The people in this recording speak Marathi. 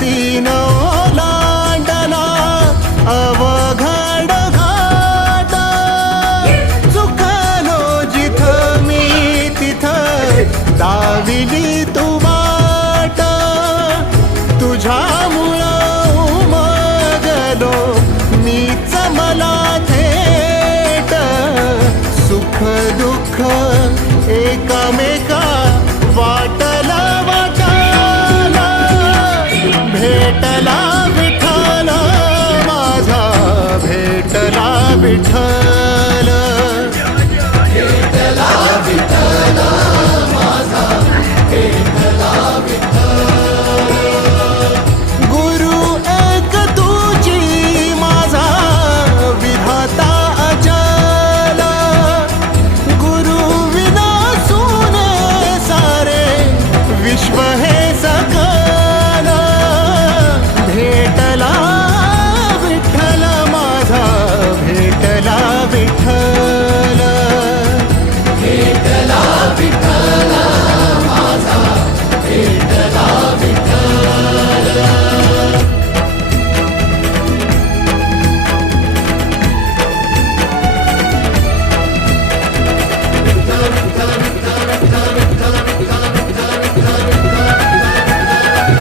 तीन ओलांडला अवघड घाट चुकलो जिथं मी तिथं दाविली तू वाट तुझ्यामुळं उमगलो मीच मला थेट सुख दुःख एकामेका वाटला वाटाला भेटला विठ्ठल माझा भेटला विठ्ठल